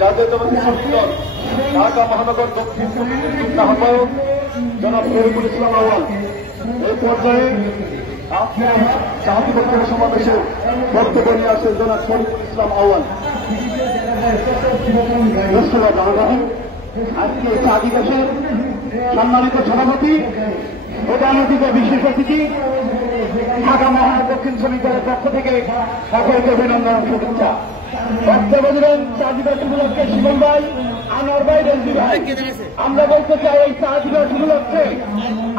জাতীয়তাবাদী শ্রমিক দল ঢাকা মহানগর দক্ষিণ কমিটির আহ্বায়ক জনাব শরীফুল ইসলাম আউয়াল এই পর্যায়ে জাতিপক্ষের সমাবেশে বক্তব্য নিয়ে আসেন জনাব শরীফুল ইসলাম আউয়াল। আজকে চা দিবসের সম্মানিত সভাপতি প্রধান অতিথি বিশেষ অতিথি ঢাকা মহানগর দক্ষিণ শ্রমিক দলের পক্ষ থেকে সকলকে অভিনন্দন শুভেচ্ছা। বক্তব্য দিলেন চা দিবস উপলক্ষে শিবন ভাই, আনোয়ার ভাই, রেজবি ভাই। আমরা বলতে চাই এই চা দিবস উপলক্ষে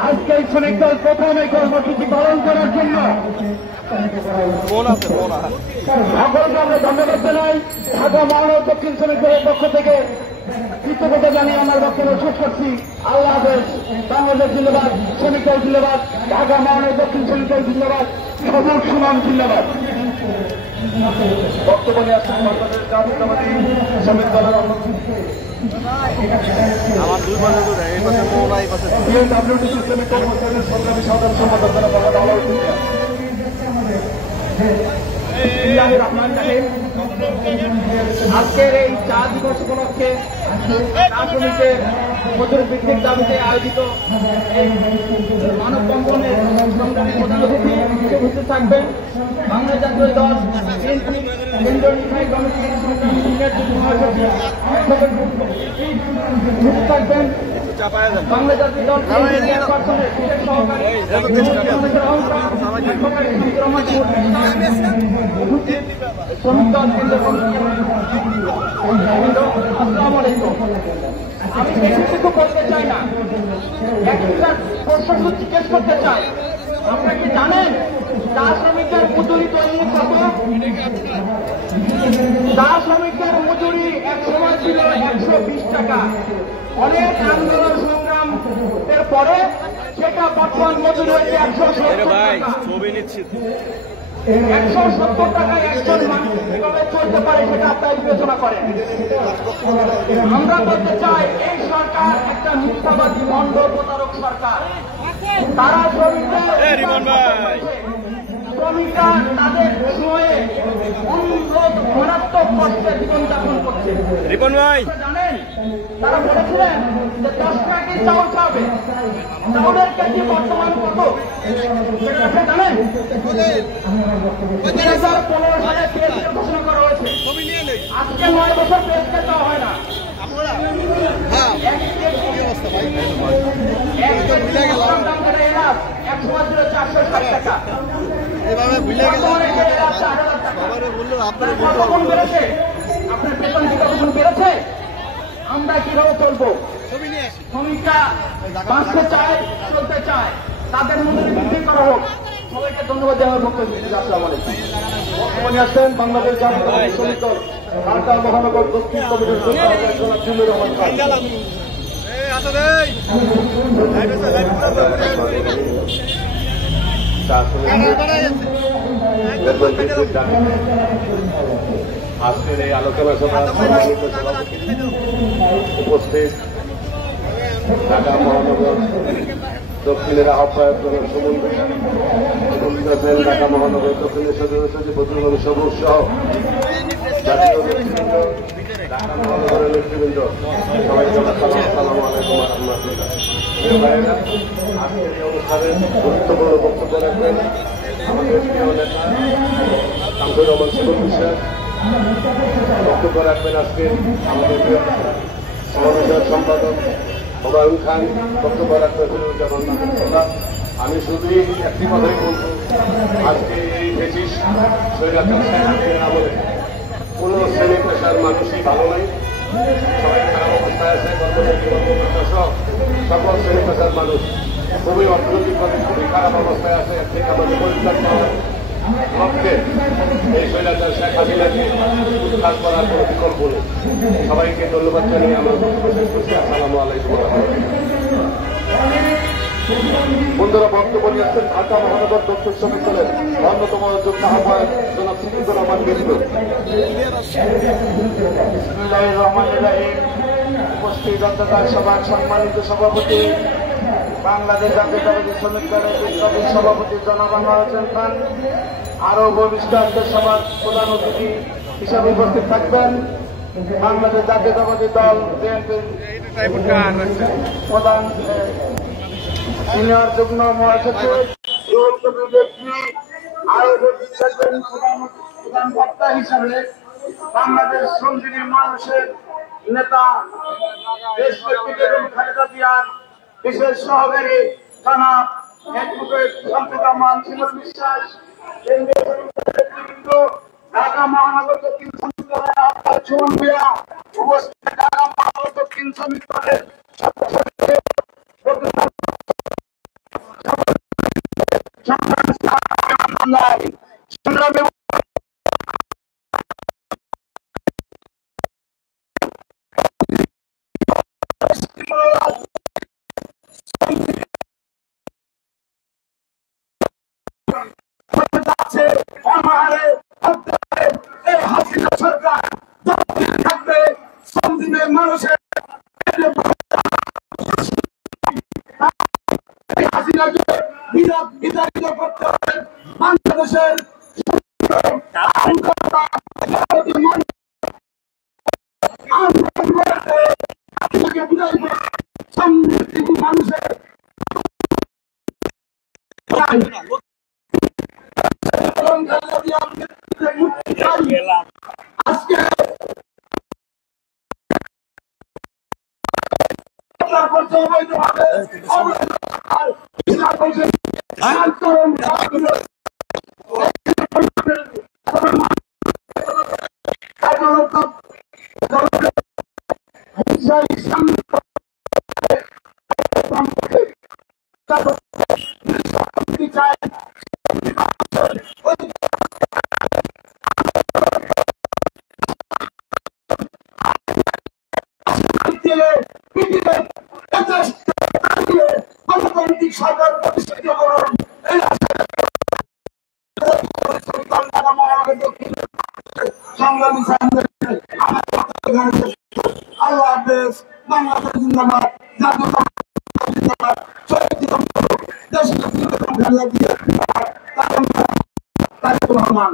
আজকে এই শ্রমিক দল প্রথম এই কর্মসূচি পালন করার জন্য সকলকে আমরা ধন্যবাদ জানাই। ঢাকা মহানগর দক্ষিণ শ্রমিক দলের পক্ষ থেকে কৃতজ্ঞতা জানিয়ে আমার বক্তব্য শেষ করছি। আল্লাহ হাফেজ। বাংলাদেশ জিন্দাবাদ, শ্রমিক দল জিন্দাবাদ, ঢাকা মহানগর দক্ষিণ শ্রমিক দল জিন্দাবাদ, সবুজ সুনাম জিন্দাবাদ। বক্তব্য নিয়ে আসছেন বাংলাদেশ জাতীয়তাবাদী শ্রমিক দলের বিএনডব্লিউটিসি শ্রমিক কর্মচারীর সংগ্রামী সাধারণ সম্পাদক জনাব মোহাম্মদ আলাউদ্দিন। আজকের এই চা দিবস উপলক্ষে চা শ্রমিকের মজুরি বৃদ্ধির দাবিতে আয়োজিত মানববন্ধনের সংগ্রামী প্রধান অতিথি উপস্থিত থাকবেন বাংলাদেশ জাতীয় দল বিএনপি কেন্দ্রীয় নির্বাহী কমিটির মহাসচিব উপস্থিত থাকবেন বাংলাদেশ জাতীয় দল চেয়ারপারসনের বিশেষ সহকারী শ্রমিক দল কেন্দ্র আমি কিছু করতে চাই না, একটা প্রশ্ন জিজ্ঞেস করতে চাই। আপনারা কি জানেন চা শ্রমিকের মজুরি তৈরি কত? চা শ্রমিকের মজুরি এক সময় ছিল 120 টাকা। অনেক আন্দোলন সংগ্রাম এর পরে সেটা বর্তমান মজুরি হয়েছে 170 টাকা। 170 টাকায় একজন মানুষ কিভাবে চলতে পারে সেটা আপনারা বিবেচনা করেন। আমরা বলতে চাই এই সরকার একটা মিথ্যাবাদী ভণ্ড প্রতারক সরকার। তারা শ্রমিকরা তাদের সময়ে অনুরোধ মারাত্মক কষ্টে জীবনযাপন করছে। জানেন তারা বলেছিলেন যে 10 টাকা চাউল খাবে, চাউলের কেজি বর্তমান কত জানেন? 2015 সালে পেস্কেট ঘোষণা করা হয়েছে, আজকে 9 বছর পেস্কেট দেওয়া হয় না। আপনার বেতন কতক্ষণ বেড়েছে? আমরা কিভাবে চলবো? শ্রমিকরা বাঁচতে চায়, চলতে চায়, তাদের মজুরি বৃদ্ধি করা হোক। সবাইকে ধন্যবাদ জানার বক্তব্য দিচ্ছি। আসসালামু আলাইকুম। বর্তমানে আসছেন বাংলাদেশ জাতীয়তাবাদী শ্রমিক দল ঢাকা মহানগর দক্ষিণ কমিটির জনাব জিল্লুর রহমান খান। আজকের এই আলোচনা সভা উপস্থিত ঢাকা মহানগর দক্ষিণের আহ্বায়ক সুমন সেন, ঢাকা মহানগর দক্ষিণের সদস্য সচিব বদরুল সবুজ সহ জাতীয় নেতৃবৃন্দ, ঢাকা মহানগরের নেতৃবৃন্দ, সবাইকে আসসালামু আলাইকুম ওয়া রাহমাতুল্লাহ। আজকের এই অনুষ্ঠানে গুরুত্বপূর্ণ বক্তব্য রাখবেন আমাদের প্রিয় নেতা শামসুর রহমান শিবন বিশ্বাস। বক্তব্য রাখবেন আজকে আমাদের প্রিয় সমাবেশের সম্পাদক হুমায়ুন খান। বক্তব্য রাখবেন ফিরোজজামান নামের। আমি শুধুই একটি কথাই বলব, আজকে এই ব্রিটিশ স্বৈরাচার শাসনের আমলে কোন শ্রেণী পেশার মানুষই ভালো নাই, সবাই খারাপ অবস্থায় আছে। সহ সকল শ্রেণী পেশার মানুষ খুবই অর্থনৈতিকভাবে খুবই খারাপ অবস্থায় আছে। এর থেকে আমাদের পরিত্রাণ পাওয়ার লক্ষ্যে এই স্বৈরাচার শেখ হাসিনাকে উদ্ধার করার কোনো বিকল্প নেই। সবাইকে ধন্যবাদ জানিয়ে আমার বক্তব্য শেষ করছি। আসসালামু আলাইকুম। বন্ধুরা, বক্তব্য নিয়ে আসছেন ঢাকা মহানগর দক্ষিণ শ্রমিক দলের অন্যতম যোগ্য আহ্বায়ক জনাব সিদ্দিকুর রহমান বিন্দু। বিসমিল্লাহির রহমানির রহিম। উপস্থিত অধ্যক্ষ সভার সম্মানিত সভাপতি বাংলাদেশ জাতীয়তাবাদী শ্রমিক দলের বিপ্লবী সভাপতি জনগণ হোসেন খান আরো ভবিষ্যতের সভার প্রধান অতিথি হিসাবে উপস্থিত থাকবেন বাংলাদেশ জাতীয়তাবাদী দল বিএনপির প্রধান সিনিয়র যুগ্ম মহাসচিব রুহুল কবির রিজভী আরো উপস্থিত থাকবেন প্রধান বক্তা হিসাবে বাংলাদেশ সঞ্জীবী মানুষের নেতা দেশব্যাপী বেগম খালেদা জিয়ার বিশেষ সহকারী জনাব অ্যাডভোকেট শামসুর রহমান শিমুল বিশ্বাস, কেন্দ্রীয় নেতৃবৃন্দ, ঢাকা মহানগর দক্ষিণ শ্রমিক দলের আহ্বায়ক সুমন মিয়া, উপস্থিত ঢাকা মহানগর দক্ষিণ শ্রমিক দলের সংগ্রামী হাসিনা সরকার থাকবে সন্দিনের মানুষের হাসিনাকে বিতাড়িত করতে হবে বাংলাদেশের মানুষের আজকে গণতান্ত্রিক সরকার প্রতিষ্ঠিত করুন সংগ্রামী আল্লাহ হাফেজ। বাংলাদেশ জিন্দাবাদ, জাতীয় জিন্দাবাদ, তারেক রহমান।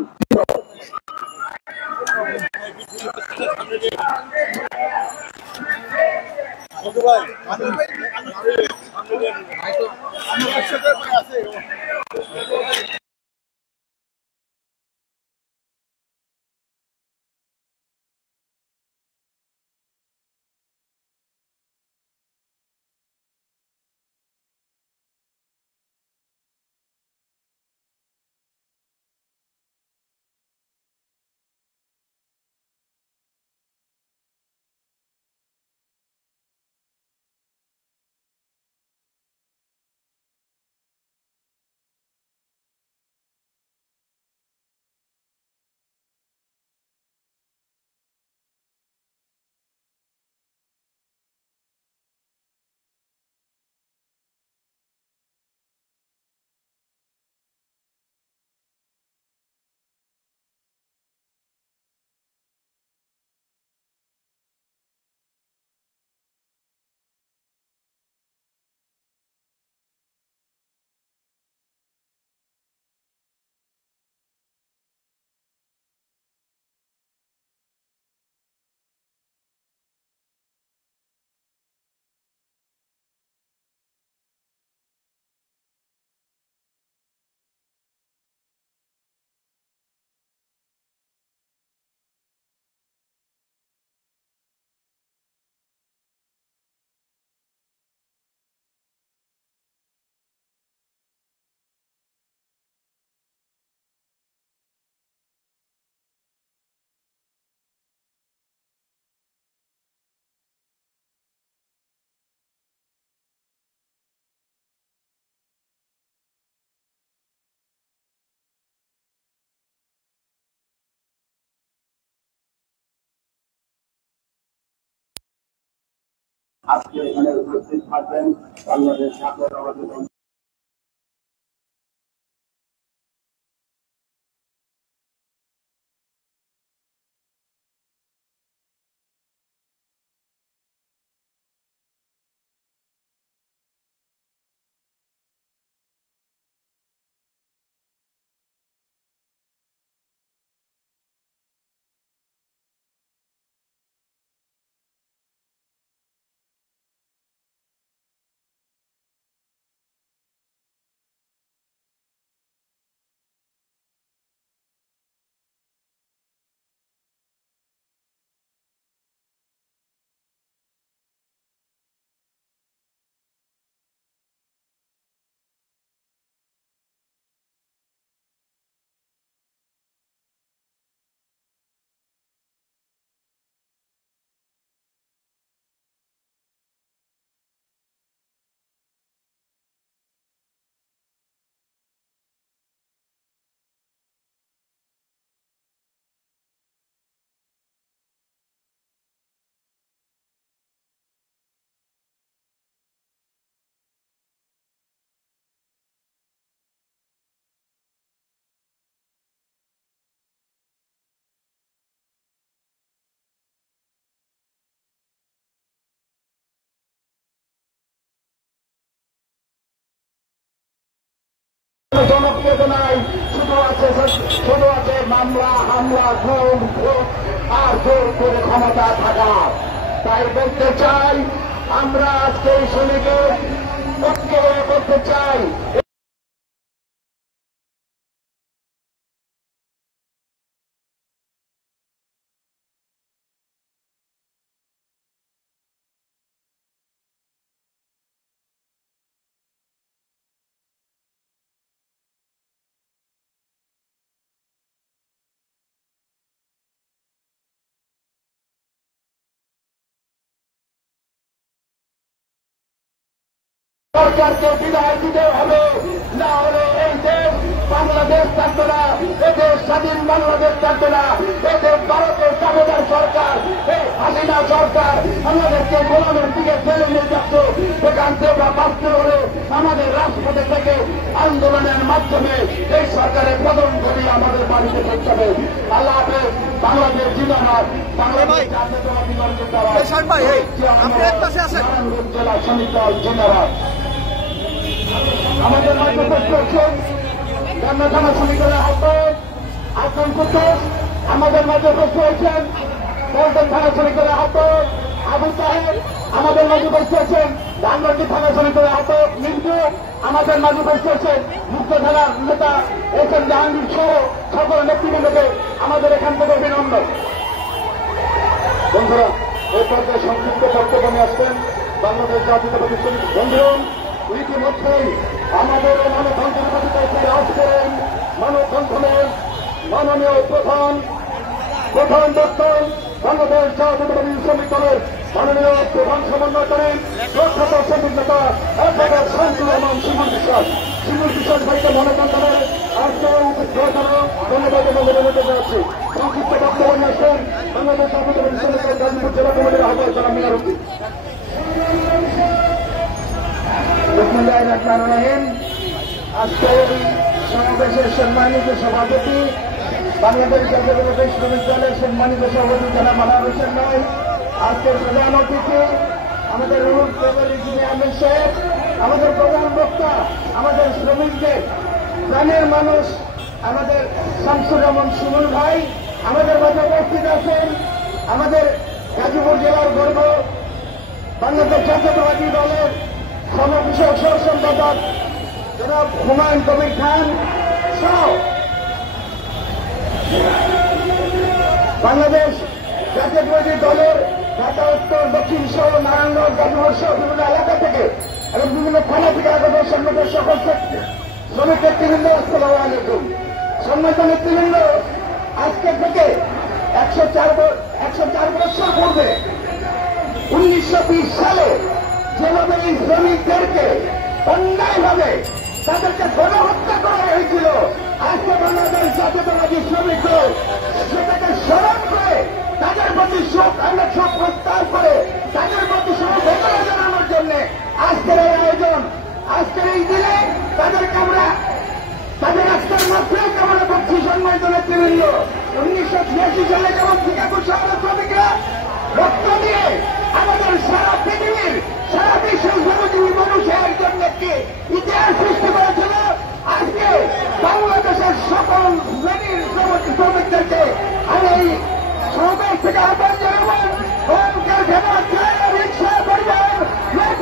আজকে এখানে উপস্থিত থাকবেন বাংলাদেশ জাতীয়তাবাদী জনপ্রিয়তা নাই, শুধু আছে মামলা হামলা খুন আর জোর করে ক্ষমতা থাকা। তাই বলতে চাই, আমরা আজকে এই শ্রমিকের পক্ষে করতে চাই। সরকারকে বিদায় দিতে হবে, না হলে এই দেশ বাংলাদেশ থাকবে না, এদেশ স্বাধীন বাংলাদেশ থাকবে না। এদেশ ভারতের কাবেদার সরকার, এই হাসিনা সরকার আমাদেরকে গোলামের দিকে ফেলে নিয়ে যাচ্ছে। সেখান থেকে বাঁচতে হলে আমাদের রাজপথে থেকে আন্দোলনের মাধ্যমে এই সরকারের পতন করে আমাদের বাড়িতে ফিরতে হবে। আল্লাহ হাফেজ। বাংলাদেশ জিন্দাবাদ। বাংলাদেশ জাতীয়তাবাদী দল জিন্দাবাদ। জেলা শ্রমিক দল জিন্দাবাদ। আমাদের মাঝে উপস্থিত হচ্ছেন জান্নাত থানা শ্রমিকের আহ্বায়ক আকরাম কুদ্দুস। আমাদের মাঝে উপস্থিত হচ্ছেন পল্টন থানা শ্রমিকের আহ্বায়ক আবু তাহের। আমাদের মাঝে উপস্থিত হচ্ছেন ধানমন্ডি থানা শ্রমিকের আহ্বায়ক মিন্টু। আমাদের মাঝে উপস্থিত হচ্ছেন মুক্ত থানার নেতা এস.এম. জাহাঙ্গীর সহ সকল নেতৃবৃন্দকে আমাদের এখান থেকে অভিনন্দন। বন্ধুরা, এই পর্যায়ে সংক্ষিপ্ত বক্তব্য নিয়ে আসছেন বাংলাদেশ জাতীয়তাবাদী শ্রমিক বন্ধুগণ। ইতিমধ্যেই আমাদের মানববন্ধন আজকের মানববন্ধনের মাননীয় প্রধান বক্তা বাংলাদেশ জাতীয়তাবাদী শ্রমিক দলের মাননীয় প্রধান সমন্বয় করেন প্রখ্যাত শ্রমিক নেতা অ্যাডভোকেট শামসুর রহমান শিমুল বিশ্বাস। শিমুল বিশ্বাস ভাইকে মানববন্ধনের আজকে ধন্যবাদ বলতে যাচ্ছি। সংক্ষিপ্ত বক্তব্য নিয়ে আসছেন বাংলাদেশ জাতীয়তাবাদী শ্রমিক দল গাজীপুর জেলা কমিটির আহ্বায়ক জনাব মিনার উদ্দিন। আজকের সমাবেশের সম্মানিত সভাপতি বাংলাদেশ জাতীয়তাবাদী শ্রমিক দলের সম্মানিত সভাপতি জনাব মানব হোসেন রায়, আজকের প্রধান অতিথি আমাদের রুহুল কবির ইঞ্জিনিয়ার আহমেদ সাহেব, আমাদের প্রধান বক্তা আমাদের শ্রমিকদের প্রাণের মানুষ আমাদের শামসুর রহমান শিমুল ভাই, আমাদের মাঝে উপস্থিত আছেন আমাদের গাজীপুর জেলার গর্ব বাংলাদেশ জাতীয়তাবাদী দলের সর্ববিষয়ক সহ সম্পাদক জনাব হুমায়ুন কবির খান সহ বাংলাদেশ জাতীয়তাবাদী দলের ঢাকা উত্তর দক্ষিণ সহ নারায়ণগঞ্জ গাজীপুর সহ বিভিন্ন এলাকা থেকে এবং বিভিন্ন থানা থেকে আগত সম্মানিত সকল শ্রমিক নেতৃবৃন্দ, আসসালামু আলাইকুম। সম্মানিত নেতৃবৃন্দ, আজকে থেকে 104 বছর পূর্বে 1920 সালে যেভাবে এই শ্রমিকদেরকে অন্যায়ভাবে তাদেরকে গণহত্যা করা হয়েছিল, আজকে বাংলাদেশ জাতীয়তাবাদী শ্রমিক দল সেটাকে স্মরণ করে তাদের প্রতি আমরা শোক প্রস্তাব করে তাদের প্রতি সমবেদনা জানানোর জন্য আজকের এই আয়োজন। আজকের এই দিনে তাদেরকে আমরা তাদের আজকের মাত্রায় কামনা করছি। সম্মানিত নেতৃবৃন্দ, 1986 সালে যেমন শিকাগো শহরের শ্রমিকরা রক্ত দিয়ে আমাদের সারা পৃথিবীর সারা বিশ্বের শ্রমজীবী মানুষের জন্য একটি ইতিহাস সৃষ্টি করেছিল, আজকে বাংলাদেশের সকল শ্রেণীর শ্রমিকদেরকে আমি এই সমাবেশ থেকে আহ্বান জানাবেন। রিক্সা পরিবহন, রেল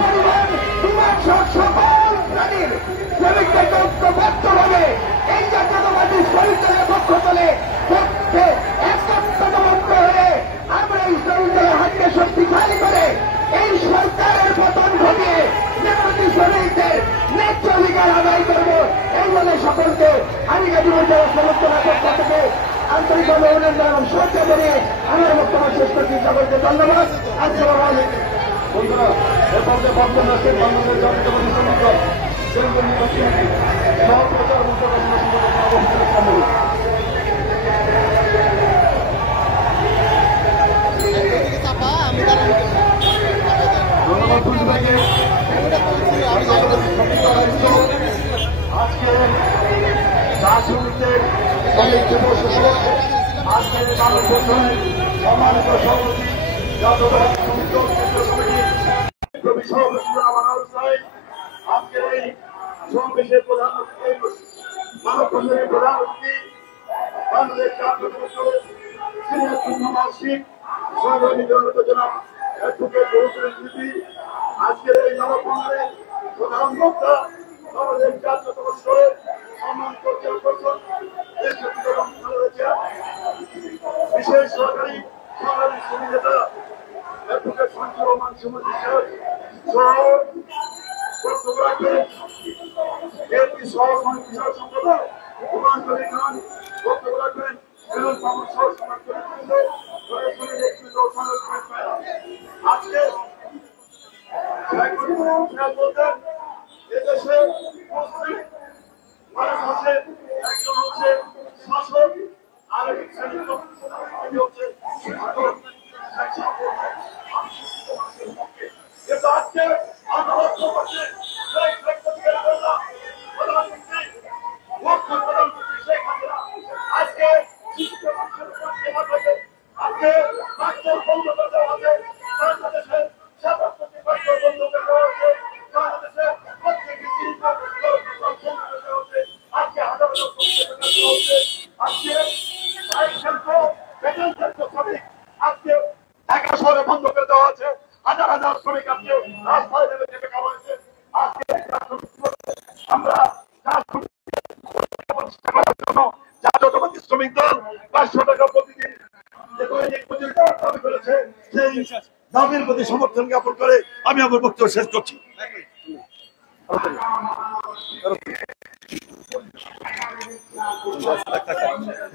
পরিবহন, বিমান সহ সকল শ্রেণীর শ্রমিকদেরকে ঐক্যবদ্ধভাবে এই জাতীয়তাবাদী শ্রমিক দলের পক্ষ তোলে একত্রবদ্ধ হয়ে আমরা এই শ্রমিক দলের হাতকে শক্তিশালী করে এই সরকারের পতন ঘটিয়ে মেহনতি শ্রমিকদের ন্যায্য অধিকার আদায় করব। এই বলে সকলকে আমি গাজীপুর জেলা শ্রমিক দলের পক্ষ থেকে আন্তরিকভাবে অভিনন্দন এবং শ্রদ্ধা জানিয়ে আমার বক্তব্য শেষ করছি। সকলকে ধন্যবাদ। আসসালামু আলাইকুম। বন্ধুরা, এ পর্যায়ে বক্তব্য রাখছেন বাংলাদেশ জাতীয়তাবাদী শ্রমিক দল কেন্দ্রীয় নির্বাচী সহপ্রচার আজকে চা শ্রমিকদের শ্রমিক দিবস উপলক্ষে আজকে মানববন্ধনের সম্মানিত সভাপতি জাতীয়তাবাদী শ্রমিক দল কেন্দ্রীয় কমিটির সভাপতি জনাব মানব হোসেন, আজকের এই সমাবেশের প্রধান অতিথি, মানববন্ধনের প্রধান অতিথি, বাংলাদেশ জাতীয় সিনিয়র মহাসচিব সংগ্রামী জনাব অ্যাডভোকেট রফিকুল ইসলাম, আজকের এই মানববন্ধনে প্রধান বক্তা বাংলাদেশ জাতীয় সংসদের সম্মানিত চেয়ারপারসন বিশেষ সহকারী সংগ্রামী শ্রমিক নেতা অ্যাডভোকেট শামসুর রহমান সুমন বিশ্বাস সহ বক্তব্য রাখবেন বিএনপি সহ বিষয় সম্পাদক হুমায়ুন কবির খান, বক্তব্য রাখবেন বিনোদ মাহমুদ সহ সমাজকর্মীবৃন্দ, সরাসরি নেতৃত্ব ও সংগঠনের আজকে বলতেন এদেশে মুসলিম মানুষ আছে, একজন হচ্ছে শাসক আর এক শ্রেণীর লোক হচ্ছে কিন্তু আজকে আমরা লক্ষ্য করছি প্রধানমন্ত্রী প্রধানমন্ত্রী শেখ হাসিনা আজকে আজকে বাক্যের বন্ধ করে দেওয়া হবে, বাংলাদেশের সাতাত্তরটি বাক্য বন্ধ করে দেওয়া হচ্ছে, বাংলাদেশের প্রত্যেকটি আজকে হাজার হচ্ছে আজকে আজকে ঢাকা শহরে বন্ধ করে দেওয়া হচ্ছে, হাজার হাজার শ্রমিক আজকে রাস্তায় নেমে নেমে খাওয়া হয়েছে। আজকে আমরা জাতীয়তাবাদী শ্রমিক দল 500 টাকা প্রতিদিন দাবি করেছে, সেই দাবির প্রতি সমর্থন জ্ঞাপন করে আমি আমার বক্তব্য শেষ করছি।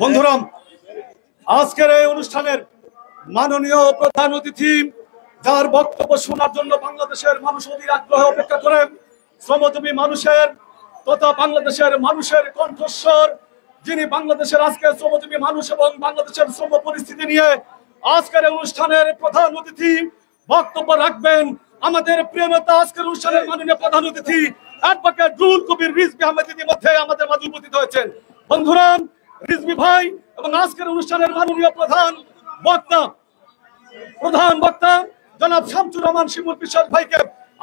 বন্ধুরা, আজকের এই অনুষ্ঠানের মাননীয় প্রধান অতিথি, যার বক্তব্য শোনার জন্য বাংলাদেশের মানুষ অধীর আগ্রহে অপেক্ষা করেন, শ্রমজীবী মানুষের তথা বাংলাদেশের মানুষের কণ্ঠস্বর, যিনি বাংলাদেশের আজকে শ্রমজীবী মানুষ এবং বাংলাদেশের শ্রম পরিস্থিতি নিয়ে আজকের অনুষ্ঠানের প্রধান অতিথি বক্তব্য রাখবেন। আমাদের প্রিয় নেতা আজকের অনুষ্ঠানের মাননীয় প্রধান অতিথি অ্যাডভোকেট রুহুল কবির রিজভী আহমেদ ইতিমধ্যে আমাদের মাঝে উপস্থিত হয়েছেন। বন্ধুরা, রিজভী ভাই এবং আজকের অনুষ্ঠানের মাননীয় প্রধান বক্তা জনাব শামসুর রহমান শিমুল বিশ্বাস ভাইকে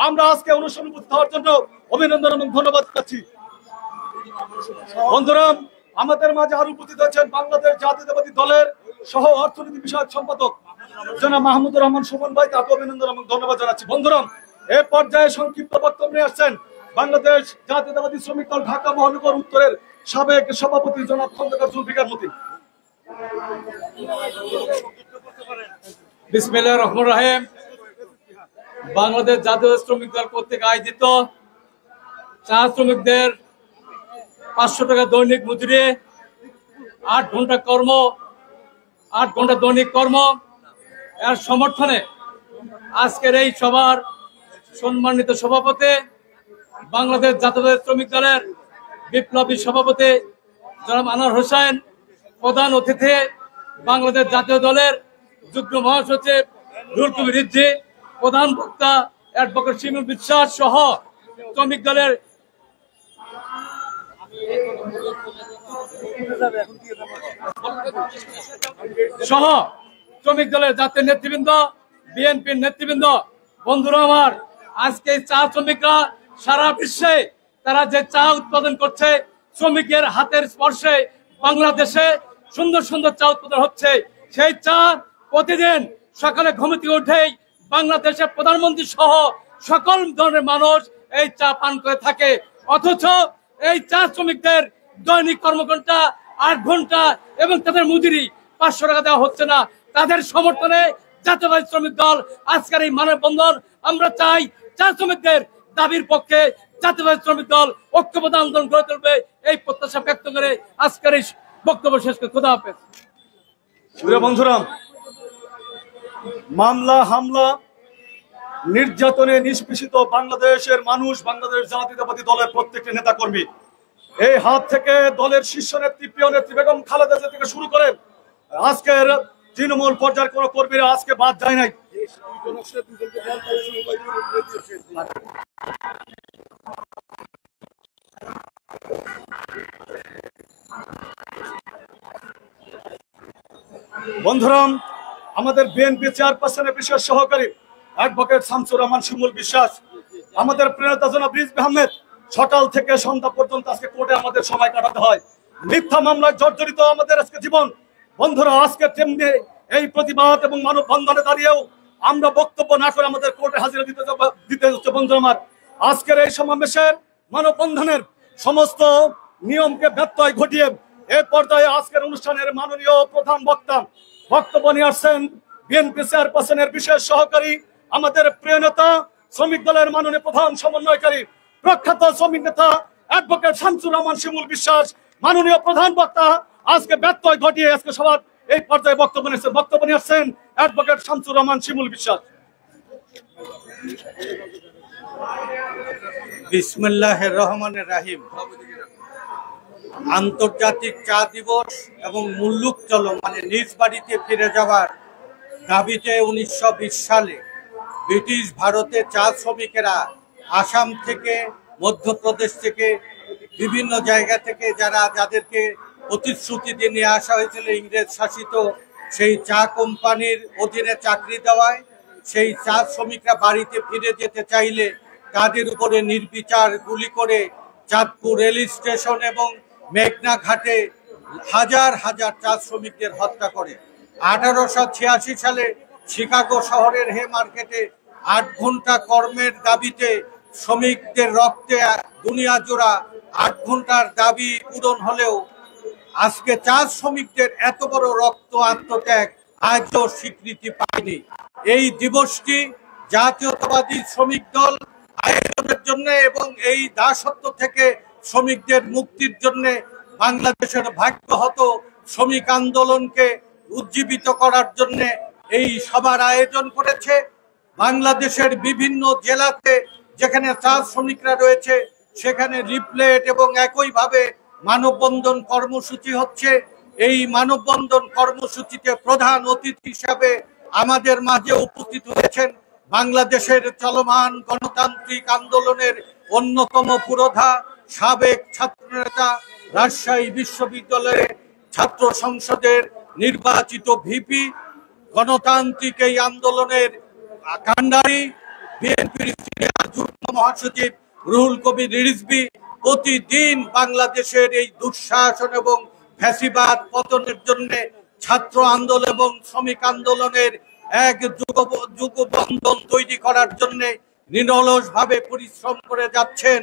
আমরা আজকে অনুষ্ঠানে উপস্থিত হওয়ার জন্য অভিনন্দন এবং ধন্যবাদ জানাচ্ছি। বন্ধুরা, আমাদের মাঝে আরো উপস্থিত হয়েছেন বাংলাদেশ জাতীয়তাবাদী দলের সহ অর্থনীতি বিষয়ক সম্পাদক জনাব মাহমুদুর রহমান সুমন ভাই, তাকে অভিনন্দন এবং ধন্যবাদ জানাচ্ছি। বন্ধুরা, এ পর্যায়ে সংক্ষিপ্ত বক্তব্য নিয়ে আসছেন বাংলাদেশ জাতীয়তাবাদী শ্রমিক দল ঢাকা মহানগর উত্তরের সাবেক সভাপতি জনাব খন্দকার জুলফিকার মতিন। বিসমিল্লাহির রহমানির রহিম। বাংলাদেশ জাতীয় শ্রমিক দল কর্তৃক আয়োজিত চা শ্রমিকদের 500 টাকা দৈনিক মজুরি, 8 ঘন্টা কর্ম, 8 ঘন্টা দৈনিক কর্ম এর সমর্থনে আজকের এই সভার সম্মানিত সভাপতি, বাংলাদেশ জাতীয় শ্রমিক দলের বিপ্লবী সভাপতি জনাব আনোয়ার হোসেন, প্রধান অতিথি বাংলাদেশ জাতীয় দলের যুগ্ম মহাসচিব রুহুল কবির রিজভী, প্রধান বক্তা অ্যাডভোকেট শিমুল বিশ্বাস সহ শ্রমিক দলের জাতীয় নেতৃবৃন্দ, বিএনপির নেতৃবৃন্দ, বন্ধুরা আমার, আজকে চা শ্রমিকরা সারা বিশ্বে তারা যে চা উৎপাদন করছে, শ্রমিকের হাতের স্পর্শে বাংলাদেশে সুন্দর সুন্দর চা উৎপাদন হচ্ছে। সেই চা প্রতিদিন সকালে ঘুম থেকে উঠেই বাংলাদেশের প্রধানমন্ত্রী সহ সকল ধরনের মানুষ এই চা পান করে থাকে, অথচ এই চা শ্রমিকদের দৈনিক কর্মঘণ্টা 8 ঘন্টা এবং তাদের মজুরি 500 টাকা দেওয়া হচ্ছে না। তাদের সমর্থনে জাতীয়তাবাদী শ্রমিক দল আজকের এই মানববন্ধন। আমরা চাই চা শ্রমিকদের দাবির পক্ষে জাতীয়তাবাদী শ্রমিক দল ঐক্যবদ্ধ আন্দোলন গড়ে তুলবে, এই প্রত্যাশা ব্যক্ত করে আজকের এই বক্তব্য শেষ করে খোদা হাফেজ। বন্ধুরা, মামলা হামলা নির্যাতনে নিষ্পেষিত বাংলাদেশের মানুষ, বাংলাদেশ জাতীয়তাবাদী দলের প্রত্যেকটি নেতা কর্মী, এই হাত থেকে দলের শীর্ষ নেত্রী প্রিয় নেত্রী বেগম খালেদা জিয়া থেকে শুরু করে আজকের তৃণমূল পর্যায়ের কোন কর্মীরা আজকে বাদ যায় নাই। বন্ধুরা, আমাদের বিএনপি চেয়ারপারসনের বিশেষ সহকারী অ্যাডভোকেট শামসুর রহমান শিমুল বিশ্বাস, আমাদের প্রিয় নেতা জনাব রিজভী আহমেদ সকাল থেকে সন্ধ্যা পর্যন্ত আজকে কোর্টে আমাদের সময় কাটাতে হয়। মিথ্যা মামলায় জর্জরিত আমাদের আজকে জীবন। বন্ধুরা, আজকে তেমনি এই প্রতিবাদ এবং মানববন্ধনে দাঁড়িয়েও আমরা বক্তব্য না করে আমাদের কোর্টে হাজিরা দিতে হচ্ছে। বন্ধুরা আমার, আজকের এই সমাবেশের মানববন্ধনের সমস্ত নিয়মকে ব্যত্যয় ঘটিয়ে এ পর্যায়ে আজকের অনুষ্ঠানের মাননীয় প্রধান বক্তা বক্তব্য নিয়ে আসছেন বিএনপি চেয়ারপারসনের বিশেষ সহকারী, আমাদের প্রিয় নেতা, শ্রমিক দলের মাননীয় প্রধান সমন্বয়কারী, প্রখ্যাত শ্রমিক নেতা অ্যাডভোকেট শামসুর রহমান শিমুল বিশ্বাস। মাননীয় প্রধান বক্তা আজকে ব্যত্যয় ঘটিয়ে আজকে সবার এই পর্যায়ে বক্তব্য নিয়ে আসছেন অ্যাডভোকেট শামসুর রহমান শিমুল বিশ্বাস। বিসমিল্লাহির রহমানির রহিম। আন্তর্জাতিক চা দিবস এবং মুল্লুক চলো মানে নিজ বাড়িতে ফিরে যাওয়ার দাবিতে 1920 সালে ব্রিটিশ ভারতে চা শ্রমিকেরা আসাম থেকে, মধ্যপ্রদেশ থেকে, বিভিন্ন জায়গা থেকে যাদেরকে প্রতিশ্রুতি দিয়ে নিয়ে আসা হয়েছিল ইংরেজ শাসিত সেই চা কোম্পানির অধীনে চাকরি দেওয়ায়, সেই চা শ্রমিকরা বাড়িতে ফিরে যেতে চাইলে তাদের উপরে নির্বিচার গুলি করে চাঁদপুর রেল স্টেশন এবং মেঘনা ঘাটে হাজার হাজার চা শ্রমিকদের হত্যা করে। 1886 সালে শিকাগো শহরের হে মার্কেটে 8 ঘন্টা কর্মের দাবিতে শ্রমিকদের রক্তে দুনিয়া জোড়া 8 ঘন্টার দাবি পূরণ হলেও আজকে চা শ্রমিকদের এত বড় রক্ত আত্মত্যাগ আজও স্বীকৃতি পায়নি। এই দিবসটি জাতীয়তাবাদী শ্রমিক দল আয়োজনের জন্য এবং এই দাসত্ব থেকে শ্রমিকদের মুক্তির জন্য বাংলাদেশের ভাগ্যহত শ্রমিক আন্দোলনকে উজ্জীবিত করার জন্য এই সভার আয়োজন করেছে। বাংলাদেশের বিভিন্ন জেলাতে যেখানে চা শ্রমিকরা রয়েছে সেখানে লিফলেট এবং একইভাবে মানববন্ধন কর্মসূচি হচ্ছে। এই মানববন্ধন কর্মসূচিতে প্রধান অতিথি হিসাবে আমাদের মাঝে উপস্থিত হয়েছেন বাংলাদেশের চলমান গণতান্ত্রিক আন্দোলনের অন্যতম পুরোধা, সাবেক ছাত্রনেতা, রাজশাহী বিশ্ববিদ্যালয়ের ছাত্র সংসদের নির্বাচিত ভিপি, গণতান্ত্রিক এই আন্দোলনের কান্ডারি, বিএনপির যুগ্ম মহাসচিব রুহুল কবির রিজভী প্রতিদিন বাংলাদেশের এই দুঃশাসন এবং ফ্যাসিবাদ পতনের জন্য ছাত্র আন্দোলন এবং শ্রমিক আন্দোলনের এক যুগবন্ধন তৈরি করার জন্য নিরলসভাবে পরিশ্রম করে যাচ্ছেন।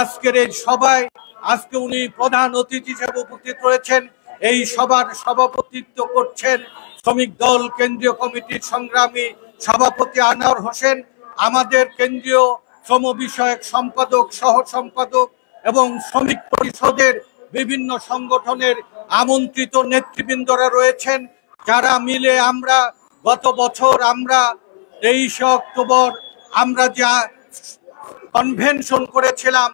আজকের এই সভায় আজকে উনি প্রধান অতিথি হিসেবে উপস্থিত রয়েছেন। এই সভার সভাপতিত্ব করছেন শ্রমিক দল কেন্দ্রীয় কমিটির সংগ্রামী সভাপতি আনোয়ার হোসেন, আমাদের কেন্দ্রীয় শ্রম বিষয়ক সম্পাদক, সহ সম্পাদক এবং শ্রমিক পরিষদের বিভিন্ন সংগঠনের আমন্ত্রিত নেতৃবৃন্দরা রয়েছেন, যারা মিলে আমরা গত বছর 23 অক্টোবর আমরা যা কনভেনশন করেছিলাম,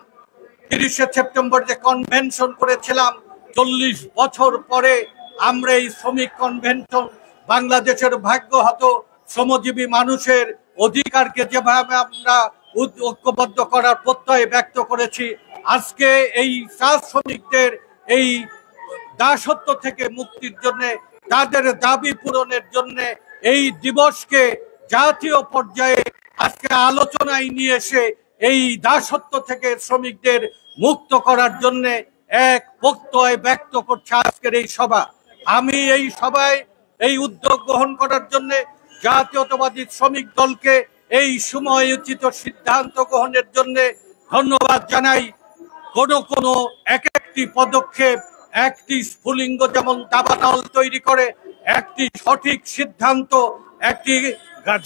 30 সেপ্টেম্বর যে কনভেনশন করেছিলাম, 40 বছর পরে আমরা এই শ্রমিক কনভেনশন বাংলাদেশের ভাগ্যহত শ্রমজীবী মানুষের অধিকারকে যেভাবে আমরা ঐক্যবদ্ধ করার প্রত্যয় ব্যক্ত করেছি, আজকে এই চা শ্রমিকদের এই দাসত্ব থেকে মুক্তির জন্য, তাদের দাবি পূরণের জন্য এই দিবসকে জাতীয় পর্যায়ে আজকে আলোচনায় নিয়ে এসে এই দাসত্ব থেকে শ্রমিকদের মুক্ত করার জন্য এক প্রত্যয় ব্যক্ত করছে আজকের এই সভা। আমি এই সভায় এই উদ্যোগ গ্রহণ করার জন্য জাতীয়তাবাদী শ্রমিক দলকে এই সময়োচিত সিদ্ধান্ত গ্রহণের জন্য ধন্যবাদ জানাই। কোনো একটি পদক্ষেপ, একটি স্ফুলিঙ্গ যেমন দাবানল তৈরি করে, একটি সঠিক সিদ্ধান্ত একটি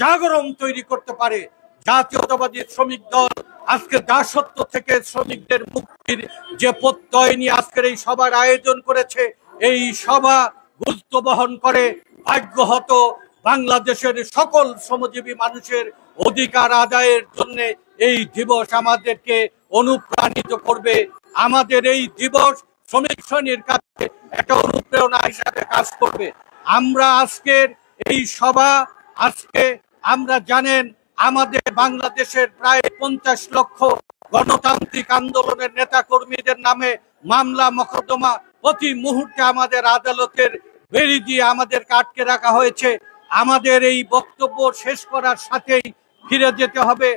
জাগরণ তৈরি করতে পারে। জাতীয়তাবাদী শ্রমিক দল আজকে দাসত্ব থেকে শ্রমিকদের মুক্তির যে প্রত্যয় নিয়ে আজকের এই সভার আয়োজন করেছে, এই সভা গুরুত্ব বহন করে ভাগ্যহত বাংলাদেশের সকল শ্রমজীবী মানুষের অধিকার আদায়ের জন্য এই দিবস আমাদেরকে অনুপ্রাণিত করবে। আমাদের এই দিবস শ্রমিক শ্রেণীর কাছে একটা অনুপ্রেরণা হিসাবে কাজ করবে। আমরা আজকের এই সভা, আজকে আমরা জানেন আমাদের বাংলাদেশের প্রায় 50 লক্ষ গণতান্ত্রিক আন্দোলনের নেতা কর্মীদের নামে মামলা মোকদ্দমা প্রতি মুহূর্তে আমাদের আদালতের বেড়ি দিয়ে আমাদেরকে আটকে রাখা হয়েছে। আমাদের এই বক্তব্য শেষ করার সাথেই ফিরে যেতে হবে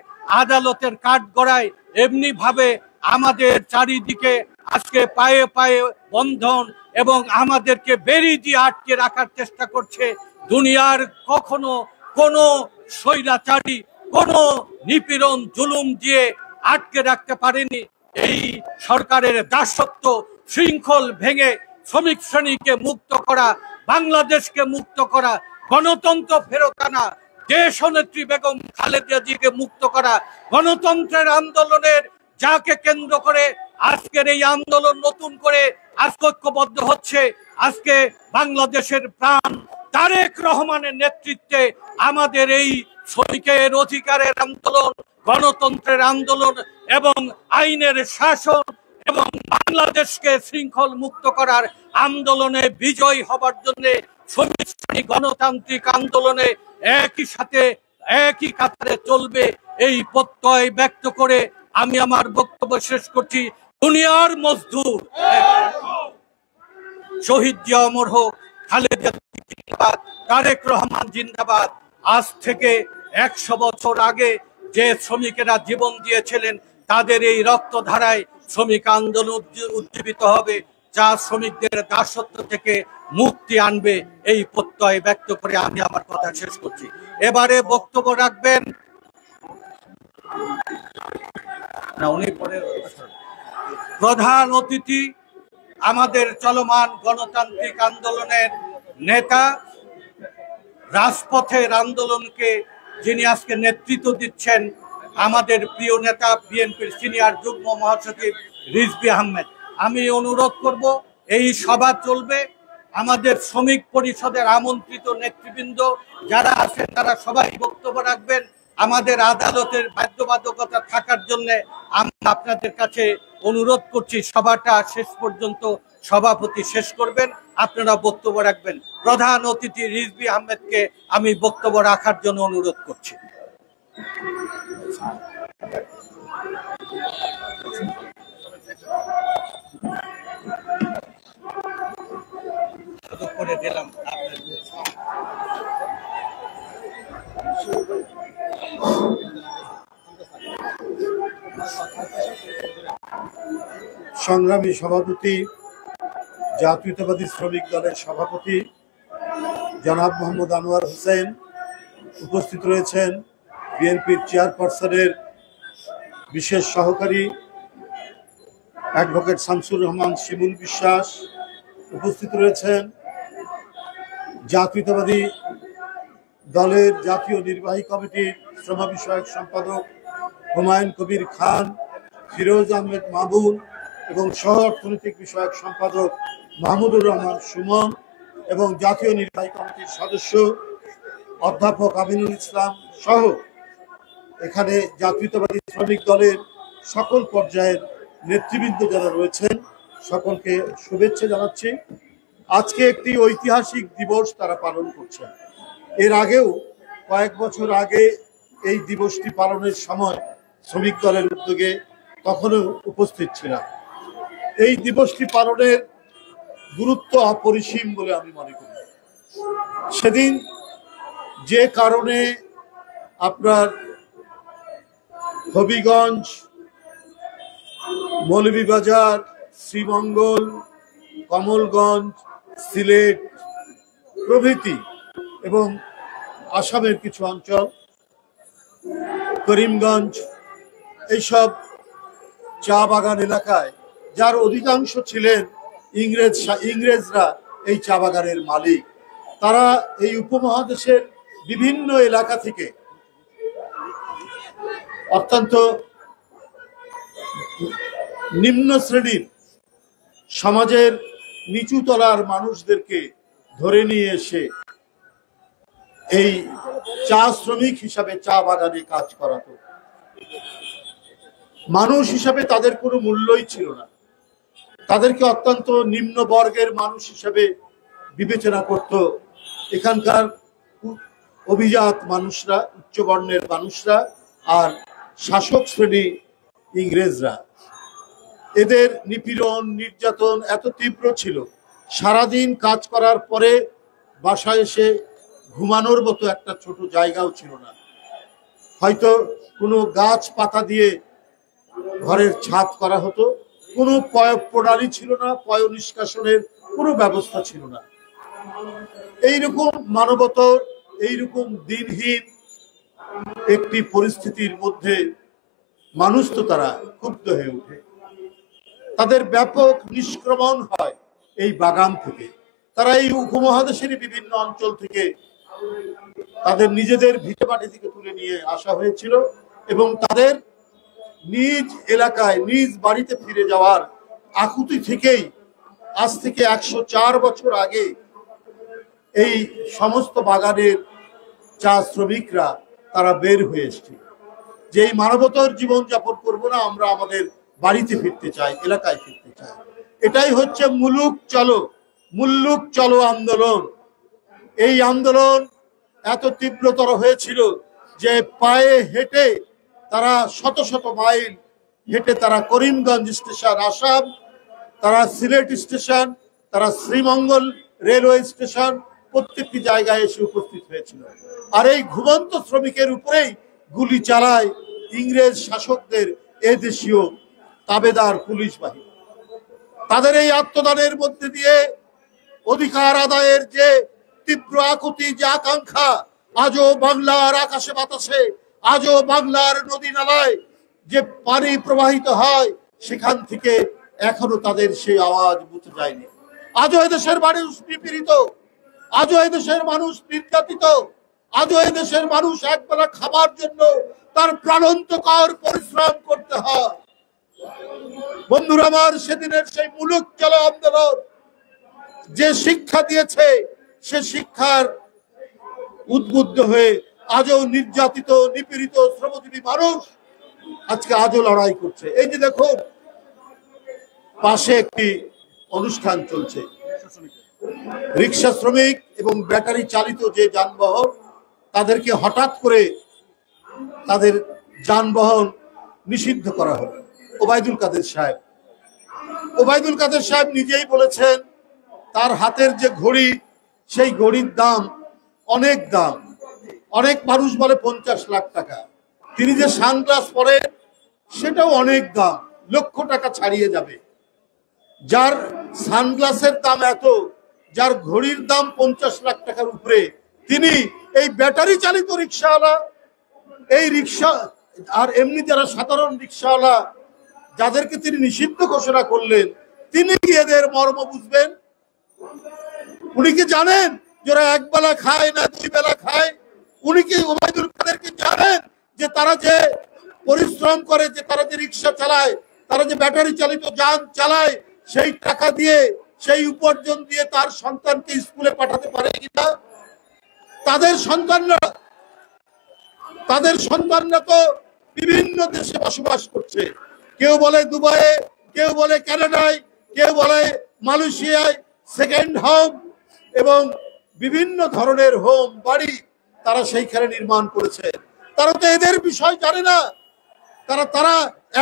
আদালতের কাঠগড়ায়। এমনি ভাবে আমাদের চারিদিকে আজকে পায়ে পায়ে বন্ধন এবং আমাদেরকে বেড়ি দিয়ে আটকে রাখার চেষ্টা করছে। দুনিয়ার কখনো কোনো স্বৈরাচারী কোনো নিপীড়ন জুলুম দিয়ে আটকে রাখতে পারেনি। এই সরকারের দাসত্ব শৃঙ্খল ভেঙে শ্রমিক শ্রেণীকে মুক্ত করা, বাংলাদেশকে মুক্ত করা, গণতন্ত্র ফেরত আনা, দেশনেত্রী বেগম খালেদা জিয়াকে মুক্ত করা, গণতন্ত্রের আন্দোলনের যাকে কেন্দ্র করে আজকের এই আন্দোলন নতুন করে আজকে ঐক্যবদ্ধ হচ্ছে। আজকে বাংলাদেশের প্রাণ তারেক রহমানের নেতৃত্বে আমাদের এই শ্রমিকের অধিকারের আন্দোলন, গণতন্ত্রের আন্দোলন এবং আইনের শাসন এবং বাংলাদেশকে শৃঙ্খল মুক্ত করার আন্দোলনে বিজয় হবার জন্য শ্রমিক শ্রেণী গণতান্ত্রিক আন্দোলনে একই সাথে একই কাতারে চলবে এই প্রত্যয় ব্যক্ত করে আমি আমার বক্তব্য শেষ করছি। দুনিয়ার মজদুর, শহীদ জিয়া অমর হোক, খালেদা জিন্দাবাদ, তারেক রহমান জিন্দাবাদ। আজ থেকে 100 বছর আগে যে শ্রমিকেরা জীবন দিয়েছিলেন তাদের এই রক্তধারায় শ্রমিক আন্দোলন উজ্জীবিত হবে, যা শ্রমিকদের দাসত্ব থেকে মুক্তি আনবে। এই প্রত্যয় ব্যক্ত করে আমি আমার কথা শেষ করছি। এবারে বক্তব্য রাখবেন প্রধান অতিথি, আমাদের চলমান গণতান্ত্রিক আন্দোলনের নেতা, রাজপথের আন্দোলনকে যিনি আজকে নেতৃত্ব দিচ্ছেন, আমাদের প্রিয় নেতা বিএনপির সিনিয়র যুগ্ম মহাসচিব রিজভী আহমেদ। আমি অনুরোধ করব, এই সভা চলবে, আমাদের শ্রমিক পরিষদের আমন্ত্রিত নেতৃবৃন্দ যারা আছেন তারা সবাই বক্তব্য রাখবেন। আমাদের আদালতের বাধ্যবাধকতা থাকার জন্য আমরা আপনাদের কাছে অনুরোধ করছি, সভাটা শেষ পর্যন্ত সভাপতি শেষ করবেন, আপনারা বক্তব্য রাখবেন। প্রধান অতিথি রিজভী আহমেদকে আমি বক্তব্য রাখার জন্য অনুরোধ করছি। করে দিলাম সংগ্রামী সভাপতি, জাতীয়তাবাদী শ্রমিক দলের সভাপতি জনাব মোহাম্মদ আনোয়ার হোসেন, উপস্থিত রয়েছেন বিএনপির চেয়ারপারসনের বিশেষ সহকারী অ্যাডভোকেট শামসুর রহমান শিমুল বিশ্বাস, উপস্থিত রয়েছেন জাতীয়তাবাদী দলের জাতীয় নির্বাহী কমিটির শ্রম বিষয়ক সম্পাদক হুমায়ুন কবির খান, ফিরোজ আহমেদ মাহবুব এবং সহ অর্থনৈতিক বিষয়ক সম্পাদক মাহমুদুর রহমান সুমন এবং জাতীয় নির্বাহী কমিটির সদস্য অধ্যাপক আমিনুল ইসলাম সহ এখানে জাতীয়তাবাদী শ্রমিক দলের সকল পর্যায়ের নেতৃবৃন্দ যারা রয়েছেন সকলকে শুভেচ্ছা জানাচ্ছি। আজকে একটি ঐতিহাসিক দিবস তারা পালন করছেন। এর আগেও কয়েক বছর আগে এই দিবসটি পালনের সময় শ্রমিক দলের উদ্যোগে তখনও উপস্থিত ছিলাম। এই দিবসটি পালনের গুরুত্ব অপরিসীম বলে আমি মনে করি। সেদিন যে কারণে আপনার হবিগঞ্জ, মৌলভীবাজার, শ্রীমঙ্গল, কমলগঞ্জ, সিলেট প্রভৃতি এবং আসামের কিছু অঞ্চল, করিমগঞ্জ, এইসব চা বাগান এলাকায় যার অধিকাংশ ছিলেন ইংরেজরা এই চা বাগানের মালিক, তারা এই উপমহাদেশের বিভিন্ন এলাকা থেকে অত্যন্ত নিম্ন শ্রেণীর সমাজের নিচু তলার মানুষদেরকে ধরে নিয়ে এসে এই চা শ্রমিক হিসাবে চা বাগানে কাজ করাতো। মানুষ হিসাবে তাদের কোনো মূল্যই ছিল না, তাদেরকে অত্যন্ত নিম্ন বর্গের মানুষ হিসাবে বিবেচনা করত এখানকার অভিজাত মানুষরা, উচ্চ বর্ণের মানুষরা আর শাসক শ্রেণী ইংরেজরা। এদের নিপীড়ন নির্যাতন এত তীব্র ছিল, সারাদিন কাজ করার পরে বাসায় এসে ঘুমানোর মতো একটা ছোট জায়গাও ছিল না। হয়তো কোনো গাছ পাতা দিয়ে ঘরের ছাদ করা হতো, কোনো পয় প্রণালী ছিল না, পয় নিষ্কাশনের কোনো ব্যবস্থা ছিল না। এইরকম মানবতার এইরকম দিনহীন একটি পরিস্থিতির মধ্যে মানুষ তো তারা ক্ষুব্ধ হয়ে ওঠে। তাদের ব্যাপক নিষ্ক্রমণ হয় এই বাগান থেকে। তারা এই উপমহাদেশের বিভিন্ন অঞ্চল থেকে তাদের নিজেদের ভিটেমাটি থেকে তুলে নিয়ে আসা হয়েছিল এবং তাদের নিজ এলাকায় নিজ বাড়িতে ফিরে যাওয়ার আকুতি থেকেই আজ থেকে 104 বছর আগে এই সমস্ত বাগানের চা শ্রমিকরা তারা বের হয়ে এসেছিল যে এই মানবতার জীবনযাপন করবো না, আমরা আমাদের বাড়িতে ফিরতে চাই, এলাকায় ফিরতে চাই। এটাই হচ্ছে মুল্লুক চলো আন্দোলন। এই আন্দোলন এত তীব্রতর হয়েছিল যে পায়ে হেঁটে তারা শত শত মাইল হেঁটে তারা করিমগঞ্জ স্টেশন আসাম, তারা সিলেট স্টেশন, তারা শ্রীমঙ্গল রেলওয়ে স্টেশন প্রত্যেকটি জায়গায় এসে উপস্থিত হয়েছিল। আর এই ঘুমন্ত শ্রমিকের উপরেই গুলি চালায় ইংরেজ শাসকদের এদেশীয় তাবেদার পুলিশ বাহিনী। তাদের এই আত্মদানের মধ্যে দিয়ে অধিকার আদায়ের যে তীব্র আকুতি, যে আকাঙ্ক্ষা, আজও বাংলার আকাশে বাতাসে, আজও বাংলার নদী নালায় যে পানি প্রবাহিত হয় সেখান থেকে এখনো তাদের সেই আওয়াজ বুঝে যায়নি। আজও এদেশের মানুষ নিপীড়িত, আজও এদেশের মানুষ নির্যাতিত, আজও এদেশের মানুষ একবেলা খাবার জন্য তার প্রাণান্তকর পরিশ্রম করতে হয়। বন্ধুরা আমার, সেদিনের সেই মুলুক চলো আন্দোলন যে শিক্ষা দিয়েছে, সে শিক্ষার উদ্বুদ্ধ হয়ে আজও নির্যাতিত নিপীড়িত শ্রমজীবী মানুষ আজকে আজও লড়াই করছে। এই যে দেখুন পাশে একটি অনুষ্ঠান চলছে, রিক্সা শ্রমিক এবং ব্যাটারি চালিত যে যানবাহন, তাদেরকে হঠাৎ করে তাদের যানবাহন নিষিদ্ধ করা হলো। ওবায়দুল কাদের সাহেব নিজেই বলেছেন তার হাতের যে ঘড়ি, সেই ঘড়ির দাম অনেক দাম, অনেক মানুষ বলে 50 লাখ টাকা। তিনি যে সানগ্লাস পরেন সেটাও অনেক দাম, লক্ষ টাকা ছাড়িয়ে যাবে। যার সানগ্লাসের দাম এত, যার ঘড়ির দাম 50 লাখ টাকার উপরে, তিনি এই ব্যাটারি চালিত রিক্সাওয়ালা, এই রিক্সা আর এমনি যারা সাধারণ রিক্সাওয়ালা যাদেরকে তিনি নিষিদ্ধ ঘোষণা করলেন, তিনি কি এদের মর্ম বুঝবেন? উনি কি জানেন যারা একবেলা খায় না 2 বেলা খায়? উনি কি ওবায়দুল কাদেরকে জানেন যে তারা যে পরিশ্রম করে, যে তারা যে রিক্সা চালায়, তারা যে ব্যাটারি চালিত যান চালায়, সেই টাকা দিয়ে, সেই উপার্জন দিয়ে তার সন্তানকে স্কুলে পাঠাতে পারে কিনা? তাদের সন্তানরা তো বিভিন্ন দেশে বসবাস করছে। কেউ বলে দুবাইয়ে, কেউ বলে কানাডায়, কেউ বলে মালয়েশিয়ায় সেকেন্ড হোম এবং বিভিন্ন ধরনের হোম বাড়ি তারা সেইখানে নির্মাণ করেছে। তারা তো এদের বিষয় জানে না। তারা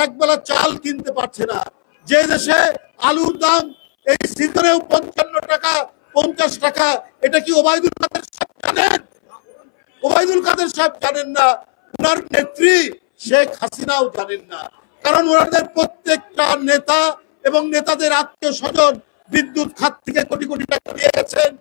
একবেলা চাল কিনতে পারছে না। যে দেশে আলুর দাম এই সিজনেও 55 টাকা 50 টাকা, এটা কি ওবায়দুল কাদের সাহেব জানেন? ওবায়দুল কাদের সাহেব জানেন না, ওনার নেত্রী শেখ হাসিনাও জানেন না। কারণ ওনাদের প্রত্যেকটা নেতা এবং নেতাদের আত্মীয় স্বজন বিদ্যুৎ খাত থেকে কোটি কোটি টাকা নিয়ে গেছেন,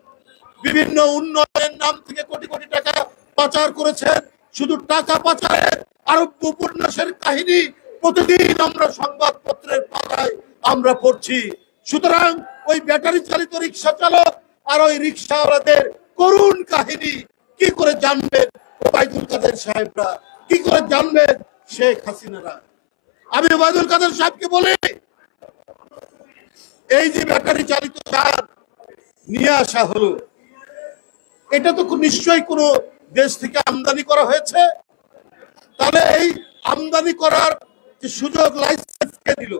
বিভিন্ন উন্নয়নের নাম থেকে কোটি কোটি টাকা পাচার করেছেন। শুধু টাকা পাচারের আরব্য উপন্যাসের কাহিনী প্রতিদিন আমরা সংবাদপত্রের পাতায় আমরা পড়ছি। সুতরাং ওই ব্যাটারি চালিত রিক্সা চালক আর ওই রিক্সাওয়ালাদের করুণ কাহিনী কি করে জানবেন ওবায়দুল কাদের সাহেবরা, কি করে জানবেন শেখ হাসিনারা? আমি ওবায়দুল কাদের সাহেবকে বলি, এই যে ব্যাটারি চালিত যান নিয়ে আসা হলো, এটা তো নিশ্চয়ই কোনো দেশ থেকে আমদানি করা হয়েছে। তাহলে এই আমদানি করার যে সুযোগ, লাইসেন্স কে দিল?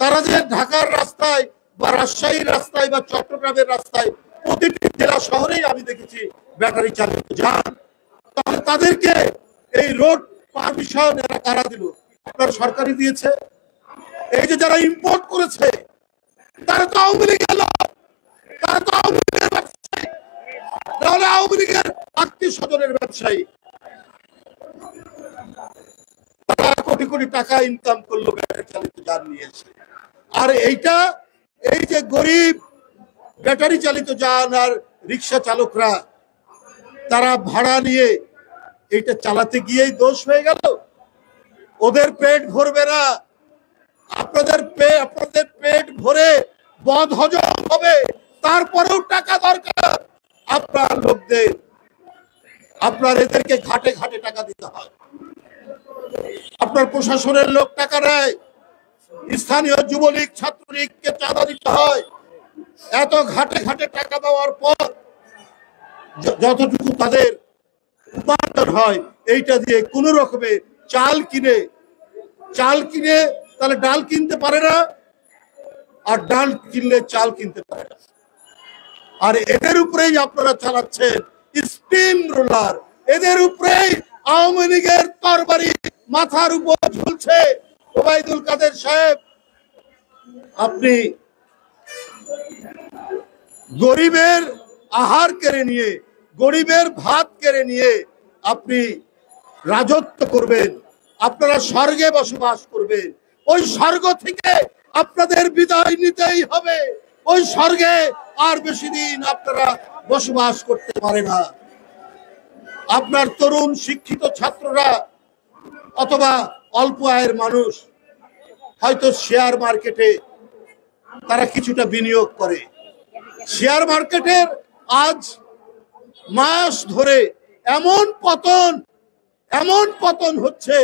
তারা যে ঢাকার রাস্তায় বা রাজশাহীর রাস্তায় বা চট্টগ্রামের রাস্তায় প্রতিটি জেলা শহরেই আমি দেখেছি ব্যাটারি চালিত যান, তাহলে তাদেরকে এই রোড পারমিশন এরা কারা দিল? আপনার সরকারই দিয়েছে। এই যে যারা ইম্পোর্ট করেছে তারা তো আওয়ামী লীগের লোক, তারা তো আওয়ামী লীগের ব্যবসায়ী, তাহলে আওয়ামী লীগের আত্মীয় স্বজনের ব্যবসায়ী। তারা কোটি কোটি টাকা ইনকাম করলো ব্যাটারি চালিত যান নিয়ে এসে। আর এইটা এই যে গরিব ব্যাটারি চালিত যান আর রিক্সা চালকরা তারা ভাড়া নিয়ে এইটা চালাতে গিয়েই দোষ হয়ে গেল। ওদের পেট ভরবে না, আপনাদের পেট ভরে বদ হজম হবে, তারপরেও টাকা দরকার আপনার লোকদের, আপনার এদেরকে ঘাটে ঘাটে টাকা দিতে হয়। আপনার প্রশাসনের লোক টাকা নেয়, স্থানীয় যুবলীগ ছাত্রলীগকে চাঁদা দিতে হয়। এত ঘাটে ঘাটে টাকা দেওয়ার পর যতটুকু তাদের উপার্জন হয় এইটা দিয়ে কোন রকমে চাল কিনে তাহলে ডাল কিনতে পারে না, আর ডাল কিনলে চাল কিনতে পারে না। আর এদের উপরেই আপনারা চালাচ্ছেন স্পিন রোলার, এদের উপরেই আওয়ামী লীগের তরবারি মাথার উপর ঝুলছে। ওবায়দুল কাদের সাহেব, আপনি গরিবের আহার কেড়ে নিয়ে, গরিবের ভাত কেড়ে নিয়ে আপনি রাজত্ব করবেন, আপনারা স্বর্গে বসবাস করবেন। ওই স্বর্গ থেকে আপনাদের বিদায় নিতেই হবে। ওই স্বর্গে আর বেশি দিন আপনারা বসবাস করতে পারে না। আপনার তরুণ শিক্ষিত ছাত্ররা অথবা অল্প আয়ের মানুষ হয়তো শেয়ার মার্কেটে তারা কিছুটা বিনিয়োগ করে। শেয়ার মার্কেটের আজ মাস ধরে এমন পতন হচ্ছে,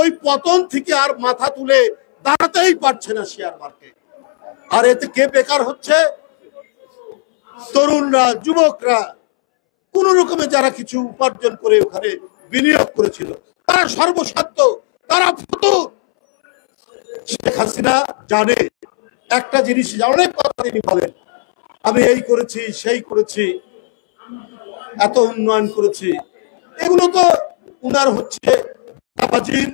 ওই পতন থেকে আর মাথা তুলে দাঁড়াতেই পারছে না শেয়ার মার্কেট। আর এতে কে বেকার হচ্ছে? তরুণরা, যুবকরা, কোন রকমে যারা কিছু উপার্জন করে ওখানে বিনিয়োগ করেছিল তারা সর্বস্বার্থ, তারা ফতুর। শেখ হাসিনা জানে একটা জিনিস, অনেক কথা তিনি বলেন, আমি এই করেছি, সেই করেছি, এত উন্নয়ন করেছি। এগুলো তো উনার হচ্ছে চাপাবাজির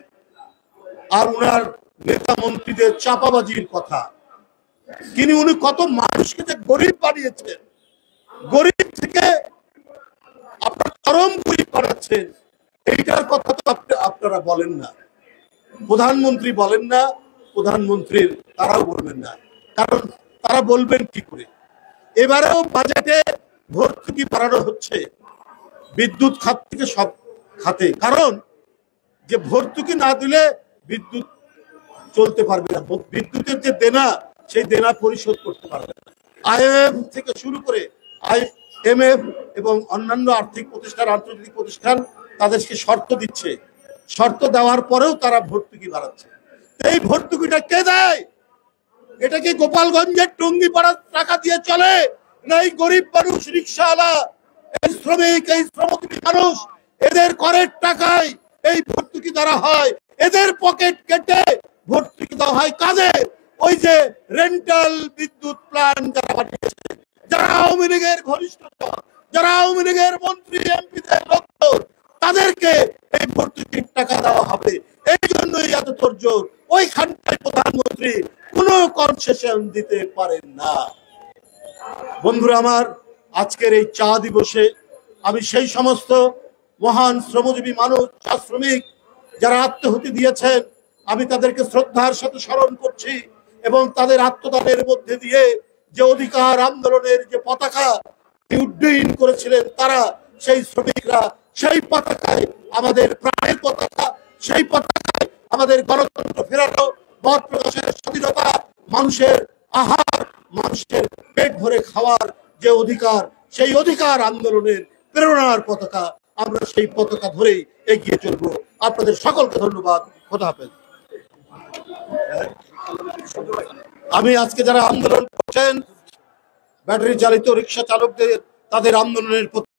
আর উনার নেতা মন্ত্রীদের চাপাবাজির কথা। কিন্তু উনি কত মানুষকে যে গরিব বানিয়েছেন, গরিব থেকে আপনার চরম গরিব বানাচ্ছেন, এইটার কথা তো আপনারা বলেন না, প্রধানমন্ত্রী বলেন না, প্রধানমন্ত্রীর তারাও বলবেন না। কারণ তারা বলবেন কি করে? এবারেও বাজেটে ভর্তুকি বাড়ানো হচ্ছে বিদ্যুৎ খাত থেকে সব খাতে, কারণ যে ভর্তুকি না দিলে বিদ্যুৎ চলতে পারবে না, বিদ্যুতের যে দেনা সেই দেনা পরিশোধ করতে পারবে না। IMF থেকে শুরু করে IMF এবং অন্যান্য আর্থিক প্রতিষ্ঠান, আন্তর্জাতিক প্রতিষ্ঠান তাদেরকে শর্ত দিচ্ছে, শর্ত দেওয়ার পরেও তারা ভর্তুকি বাড়াচ্ছে। এই ভর্তুকিটা কে দেয়? এটা কি গোপালগঞ্জের টঙ্গিপাড়ার টাকা দিয়ে চলে না এই গরিব মানুষ, রিক্সাওয়ালা, এই শ্রমিক, এই শ্রমজীবী মানুষ, এদের করের টাকায় এই ভর্তুকি দেওয়া হয়। এদের পকেট কেটে ভর্তুকি দেওয়া হয় কাদের? ওই যে রেন্টাল বিদ্যুৎ প্ল্যান যারা বানিয়েছে, যারা আওয়ামী লীগের ঘনিষ্ঠ, যারা আওয়ামী লীগের মন্ত্রী এমপিদের লোক, তাদেরকে এই ভর্তুকির টাকা দেওয়া হবে। এই জন্যই এত তোড়জোড়। ওইখানটায় প্রধানমন্ত্রী কোনো কনসেশন দিতে পারেন না। বন্ধুরা আমার, আজকের এই চা দিবসে আমি সেই সমস্ত মহান শ্রমজীবী মানুষ, চা শ্রমিক যারা আত্মাহুতি দিয়েছেন, আমি তাদেরকে শ্রদ্ধার সাথে স্মরণ করছি এবং তাদের আত্মদানের মধ্যে দিয়ে যে অধিকার আন্দোলনের যে পতাকা উড্ডয়ন করেছিলেন তারা, সেই শ্রমিকরা, সেই পতাকায় আমাদের প্রাণের পতাকা, সেই পতাকায় আমাদের গণতন্ত্র ফেরানো, মত প্রকাশের স্বাধীনতা, মানুষের আহার, মানুষের পেট ভরে খাওয়ার যে অধিকার, সেই অধিকার আন্দোলনের প্রেরণার পতাকা, আমরা সেই পতাকা ধরেই এগিয়ে চলবো। আপনাদের সকলকে ধন্যবাদ। খোদা হাফেজ। আমি আজকে যারা আন্দোলন করছেন, ব্যাটারি চালিত রিক্সা চালকদের, তাদের আন্দোলনের